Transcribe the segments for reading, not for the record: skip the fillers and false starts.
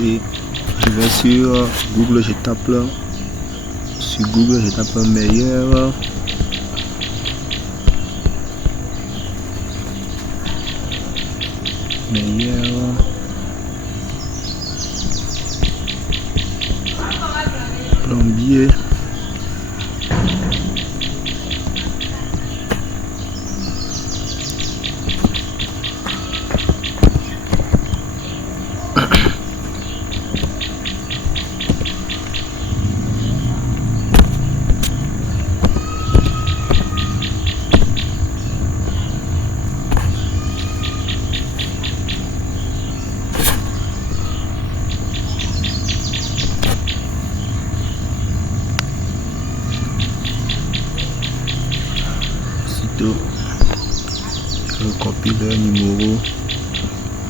passer. Je vais sur Google, je tape là. Sur Google, je tape meilleur. Plombier. Je copie le numéro,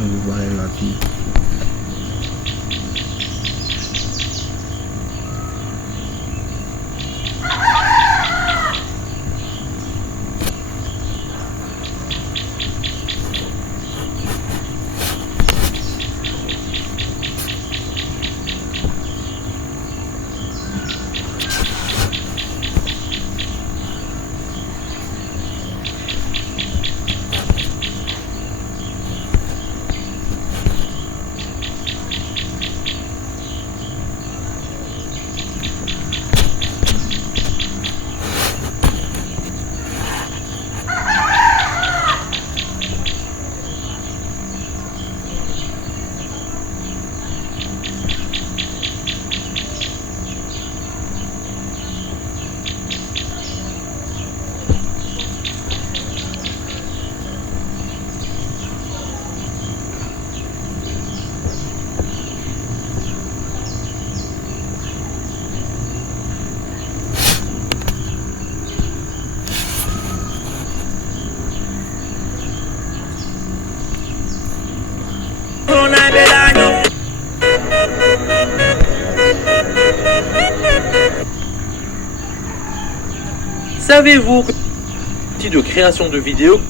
je vois la vie. Savez-vous que l'outil de création de vidéos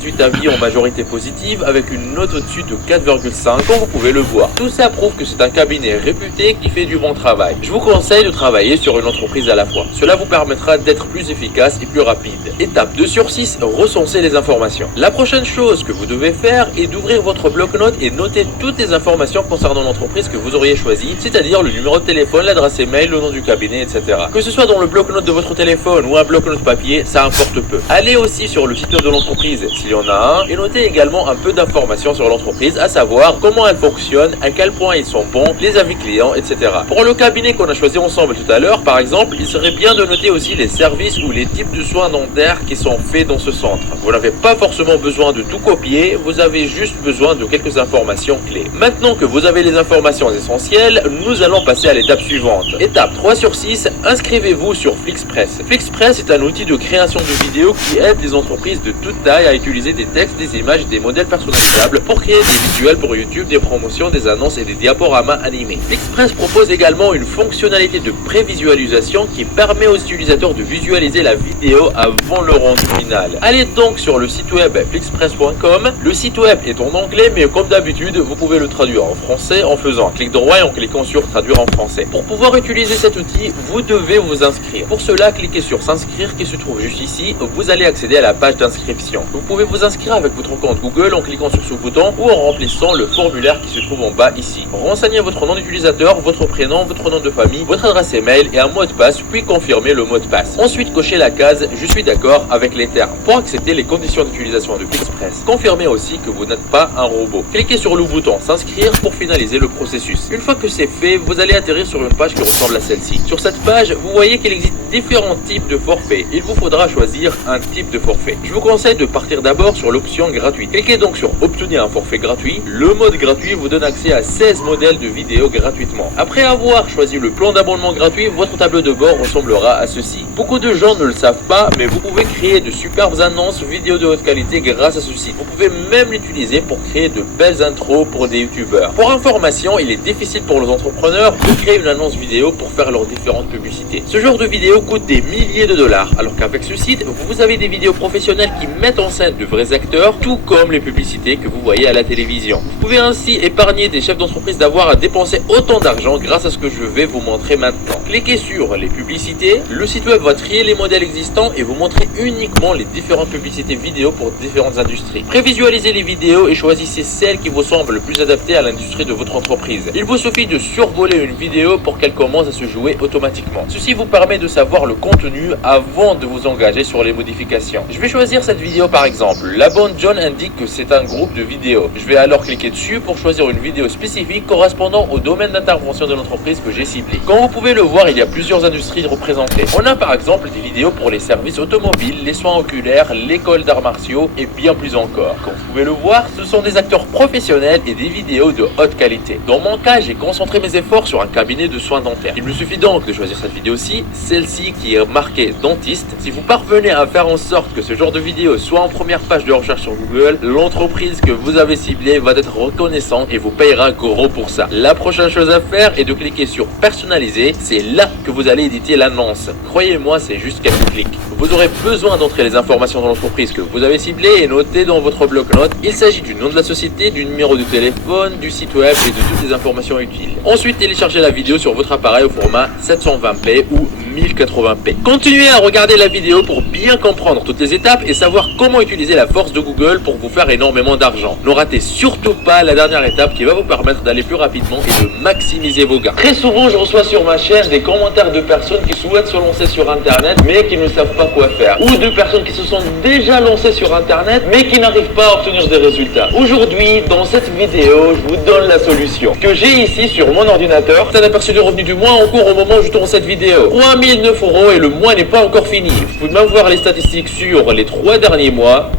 suite avis en majorité positive avec une note au-dessus de 4,5 comme vous pouvez le voir. Tout ça prouve que c'est un cabinet réputé qui fait du bon travail. Je vous conseille de travailler sur une entreprise à la fois. Cela vous permettra d'être plus efficace et plus rapide. Étape 2 sur 6, recenser les informations. La prochaine chose que vous devez faire est d'ouvrir votre bloc-notes et noter toutes les informations concernant l'entreprise que vous auriez choisie, c'est-à-dire le numéro de téléphone, l'adresse email, le nom du cabinet, etc. Que ce soit dans le bloc-notes de votre téléphone ou un bloc-notes papier, ça importe peu. Allez aussi sur le site web de l'entreprise s'il y en a un et notez également un peu d'informations sur l'entreprise, à savoir comment elle fonctionne, à quel point ils sont bons, les avis clients, etc. Pour le cabinet qu'on a choisi ensemble tout à l'heure, par exemple, il serait bien de noter aussi les services ou les types de soins dentaires qui sont faits dans ce centre. Vous n'avez pas forcément besoin de tout copier, vous avez juste besoin de quelques informations clés. Maintenant que vous avez les informations essentielles, nous allons passer à l'étape suivante. Étape 3 sur 6, inscrivez-vous sur Flixpress. Flixpress est un outil de création de vidéos qui aide les entreprises de toute taille à utiliser des textes, des images, des modèles personnalisables pour créer des visuels pour YouTube, des promotions, des annonces et des diaporamas animés. Flixpress propose également une fonctionnalité de prévisualisation qui permet aux utilisateurs de visualiser la vidéo avant le rendu final. Allez donc sur le site web flixpress.com. Le site web est en anglais, mais comme d'habitude, vous pouvez le traduire en français en faisant un clic droit et en cliquant sur traduire en français. Pour pouvoir utiliser cet outil, vous devez vous inscrire. Pour cela, cliquez sur s'inscrire qui se trouve juste ici. Vous allez accéder à la page d'inscription. Vous pouvez vous inscrire avec votre compte Google en cliquant sur ce bouton ou en remplissant le formulaire qui se trouve en bas ici. Renseignez votre nom d'utilisateur, votre prénom, votre nom de famille, votre adresse email et un mot de passe, puis confirmez le mot de passe. Ensuite, cochez la case « Je suis d'accord avec les termes » pour accepter les conditions d'utilisation de Flixpress. Confirmez aussi que vous n'êtes pas un robot. Cliquez sur le bouton « S'inscrire » pour finaliser le processus. Une fois que c'est fait, vous allez atterrir sur une page qui ressemble à celle-ci. Sur cette page, vous voyez qu'il existe différents types de forfaits. Il vous faudra choisir un type de forfait. Je vous conseille de partir d'abord sur l'option gratuite. Cliquez donc sur obtenir un forfait gratuit. Le mode gratuit vous donne accès à 16 modèles de vidéos gratuitement. Après avoir choisi le plan d'abonnement gratuit, votre tableau de bord ressemblera à ceci. Beaucoup de gens ne le savent pas, mais vous pouvez créer de superbes annonces vidéo de haute qualité grâce à ceci. Vous pouvez même l'utiliser pour créer de belles intros pour des youtubeurs. Pour information, il est difficile pour les entrepreneurs de créer une annonce vidéo pour faire leurs différentes publicités. Ce genre de vidéo vidéos coûtent des milliers de dollars, alors qu'avec ce site, vous avez des vidéos professionnelles qui mettent en scène de vrais acteurs, tout comme les publicités que vous voyez à la télévision. Vous pouvez ainsi épargner des chefs d'entreprise d'avoir à dépenser autant d'argent grâce à ce que je vais vous montrer maintenant. Cliquez sur les publicités, le site web va trier les modèles existants et vous montrer uniquement les différentes publicités vidéo pour différentes industries. Prévisualisez les vidéos et choisissez celle qui vous semble le plus adaptée à l'industrie de votre entreprise. Il vous suffit de survoler une vidéo pour qu'elle commence à se jouer automatiquement. Ceci vous permet de savoir le contenu avant de vous engager sur les modifications. Je vais choisir cette vidéo par exemple. La bande jaune indique que c'est un groupe de vidéos. Je vais alors cliquer dessus pour choisir une vidéo spécifique correspondant au domaine d'intervention de l'entreprise que j'ai ciblé. Comme vous pouvez le voir, il y a plusieurs industries représentées. On a par exemple des vidéos pour les services automobiles, les soins oculaires, l'école d'arts martiaux et bien plus encore. Comme vous pouvez le voir, ce sont des acteurs professionnels et des vidéos de haute qualité. Dans mon cas, j'ai concentré mes efforts sur un cabinet de soins dentaires. Il me suffit donc de choisir cette vidéo-ci, celle-ci qui est marquée dentiste. Si vous parvenez à faire en sorte que ce genre de vidéo soit en première page de recherche sur Google, l'entreprise que vous avez ciblée va être reconnaissante et vous payera gros pour ça. La prochaine chose à faire est de cliquer sur personnaliser. C'est là que vous allez éditer l'annonce. Croyez-moi, c'est juste quelques clics. Vous aurez besoin d'entrer les informations de l'entreprise que vous avez ciblée et noter dans votre bloc-notes. Il s'agit du nom de la société, du numéro de téléphone, du site web et de toutes les informations utiles. Ensuite, téléchargez la vidéo sur votre appareil au format 720p ou 1080p. Continuez à regarder la vidéo pour bien comprendre toutes les étapes et savoir comment utiliser la force de Google pour vous faire énormément d'argent. Ne ratez surtout pas la dernière étape qui va vous permettre d'aller plus rapidement et de maximiser vos gains. Très souvent, je reçois sur ma chaîne des commentaires de personnes qui souhaitent se lancer sur Internet mais qui ne savent pas quoi faire. Ou de personnes qui se sont déjà lancées sur Internet mais qui n'arrivent pas à obtenir des résultats. Aujourd'hui, dans cette vidéo, je vous donne la solution que j'ai ici sur mon ordinateur. C'est un aperçu du revenu du mois en cours au moment où je tourne cette vidéo. 3009 € et le mois n'est pas encore fini. Vous pouvez même voir les statistiques sur les 3 derniers mois.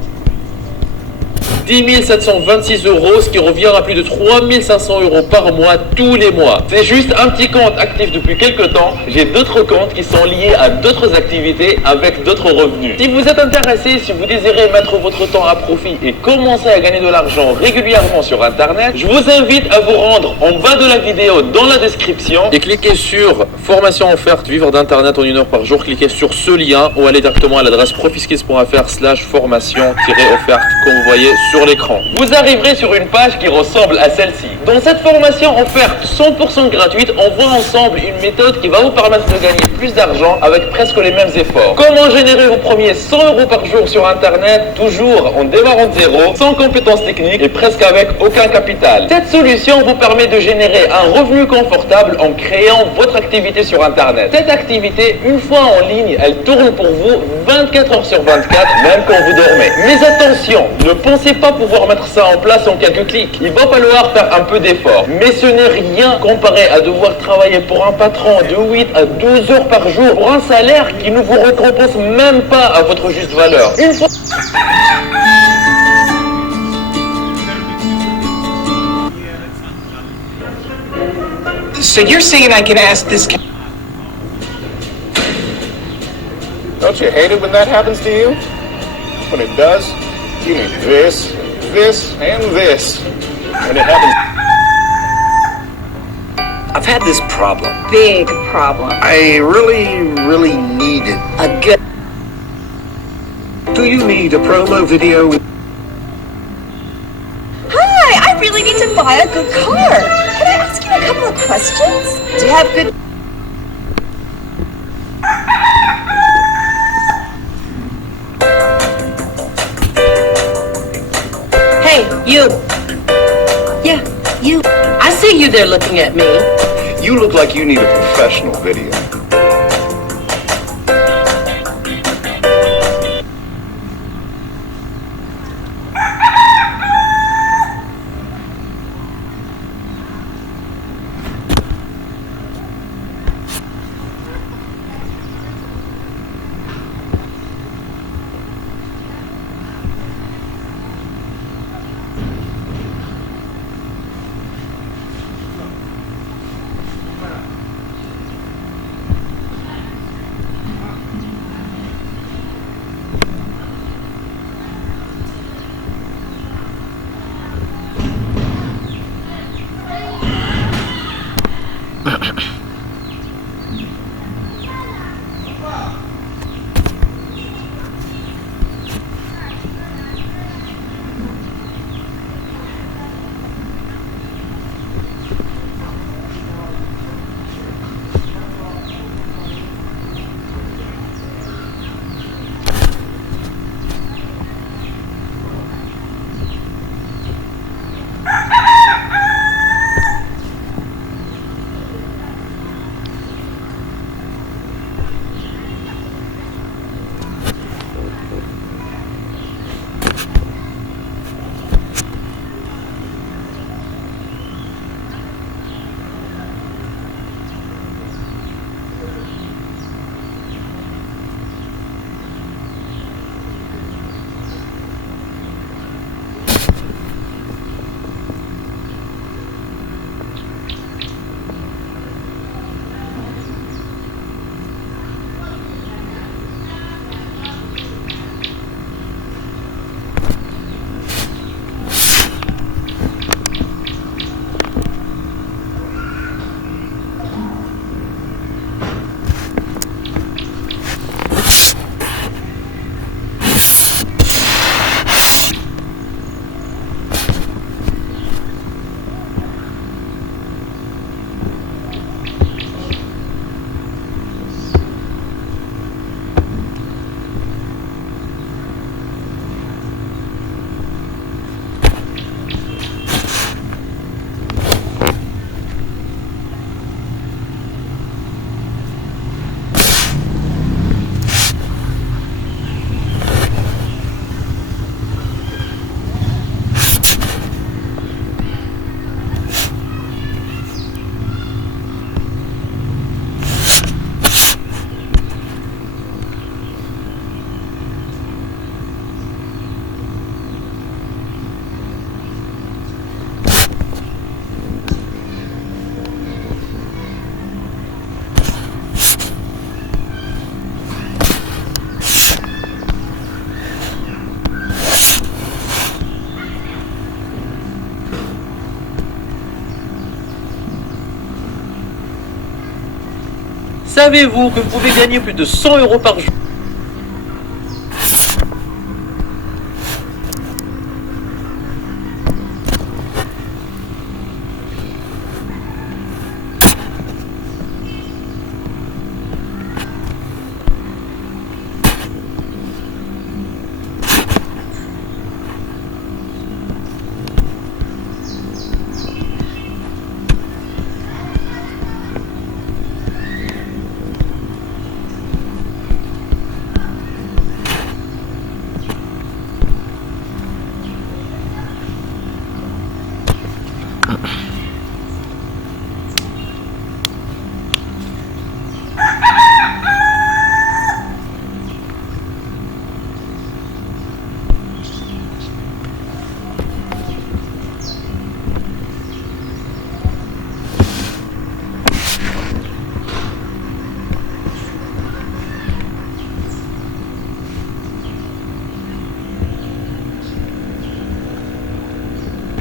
10 726 €, ce qui revient à plus de 3 500 € par mois tous les mois. C'est juste un petit compte actif depuis quelques temps. J'ai d'autres comptes qui sont liés à d'autres activités avec d'autres revenus. Si vous êtes intéressé, si vous désirez mettre votre temps à profit et commencer à gagner de l'argent régulièrement sur Internet, je vous invite à vous rendre en bas de la vidéo dans la description et cliquez sur formation offerte vivre d'Internet en 1 heure par jour. Cliquez sur ce lien ou allez directement à l'adresse profiskills.fr/formation-offerte comme vous voyez sur l'écran. Vous arriverez sur une page qui ressemble à celle-ci. Dans cette formation offerte 100% gratuite, on voit ensemble une méthode qui va vous permettre de gagner plus d'argent avec presque les mêmes efforts. Comment générer vos premiers 100 € par jour sur Internet, toujours en démarrant de zéro, sans compétences techniques et presque avec aucun capital. Cette solution vous permet de générer un revenu confortable en créant votre activité sur Internet. Cette activité, une fois en ligne, elle tourne pour vous 24 heures sur 24, même quand vous dormez. Mais attention, ne pensez pas pouvoir mettre ça en place en quelques clics. Il va falloir faire un peu d'effort. Mais ce n'est rien comparé à devoir travailler pour un patron de 8 à 12 heures par jour pour un salaire qui ne vous récompense même pas à votre juste valeur. Une fois... So you're saying I can ask this guy... Don't you hate it when that happens to you? When it does, you need this, this, and this. When it happens... I've had this problem. Big problem. I really need it. A good... Do you need a promo video? Hi, I really need to buy a good car. Can I ask you a couple of questions? Do you have good... Hey, you. Yeah, you. I see you there looking at me. You look like you need a professional video. Savez-vous que vous pouvez gagner plus de 100 € par jour